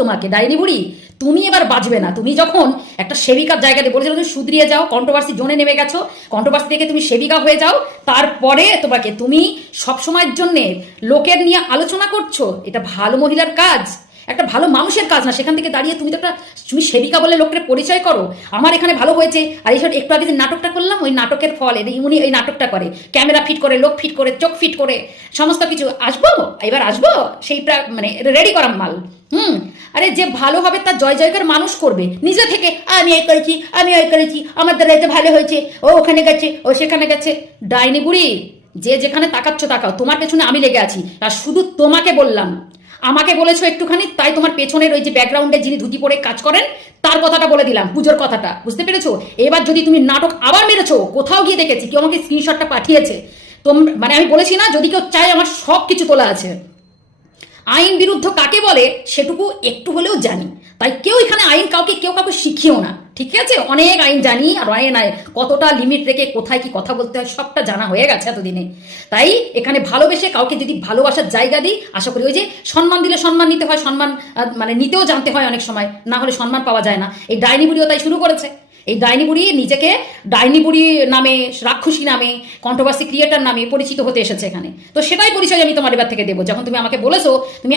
তোমাকে ডাইনি বুড়ি, তুমি এবার বাঁচবে না। তুমি যখন একটা সেবিকার জায়গাতে বলেছিল তুমি শুধরিয়ে যাও, কন্ট্রোভার্সি জোনে নেমে গেছো, কন্ট্রোভার্সি থেকে তুমি সেবিকা হয়ে যাও, তারপরে তোমাকে তুমি সবসময়ের জন্যে লোকের নিয়ে আলোচনা করছো, এটা ভালো মহিলার কাজ, একটা ভালো মানুষের কাজ না। সেখান থেকে দাঁড়িয়ে তুমি তো একটা, তুমি সেবিকা বলে লোকের পরিচয় করো, আমার এখানে ভালো হয়েছে। আর এইসব একটু আগে যে নাটকটা করলাম, ওই নাটকের ফল উনি এই নাটকটা করে, ক্যামেরা ফিট করে, লোক ফিট করে, চোখ ফিট করে, সমস্ত কিছু। আসবো এবার আসবো, সেইটা মানে রেডি করা মাল। আরে যে ভালো হবে তার জয় জয়কার মানুষ করবে, নিজে থেকে আমি এই করেছি, আমি ওই করেছি, আমার দ্বারা এতে ভালো হয়েছে, ও ওখানে গেছে, ও সেখানে গেছে। ডাইনি বুড়ি, যে যেখানে তাকাচ্ছ তাকাও, তোমার পেছনে আমি লেগে আছি। আর শুধু তোমাকে বললাম, আমাকে বলেছো একটুখানি, তাই তোমার পেছনের ওই যে ব্যাকগ্রাউন্ডে যিনি ধুতি পরে কাজ করেন তার কথাটা বলে দিলাম, পুজোর কথাটা, বুঝতে পেরেছো? এবার যদি তুমি নাটক আবার মেরেছো, কোথাও গিয়ে দেখেছি কেউ আমাকে স্ক্রিনশটটা পাঠিয়েছে, তো মানে আমি বলেছি না, যদি কেউ চায় আমার সব কিছু তোলা আছে। আইন বিরুদ্ধ কাকে বলে সেটুকু একটু হলেও জানি, তাই কেউ এখানে আইন কেউ কাউকে শিখিও না, ঠিক আছে? অনেক আইন জানি, আর আইন কতটা লিমিট রেখে কোথায় কি কথা বলতে হয় সবটা জানা হয়ে গেছে এতদিনে। তাই এখানে ভালোবেসে কাউকে যদি ভালোবাসার জায়গা দিই, আশা করি ওই যে সম্মান দিলে সম্মান নিতে হয়, সম্মান মানে নিতেও জানতে হয় অনেক সময়, না হলে সম্মান পাওয়া যায় না। এই ডাইনি বুড়িও তাই শুরু করেছে। এই ডাইনি বুড়ি নিজেকে ডাইনি বুড়ি নামে, রাক্ষসী নামে, কন্ট্রোভার্সি ক্রিয়েটার নামে পরিচিত হতে এসেছে এখানে। তো সেটাই পরিচয় আমি তোমার এবার থেকে দেবো, যখন তুমি আমাকে বলেছো তুমি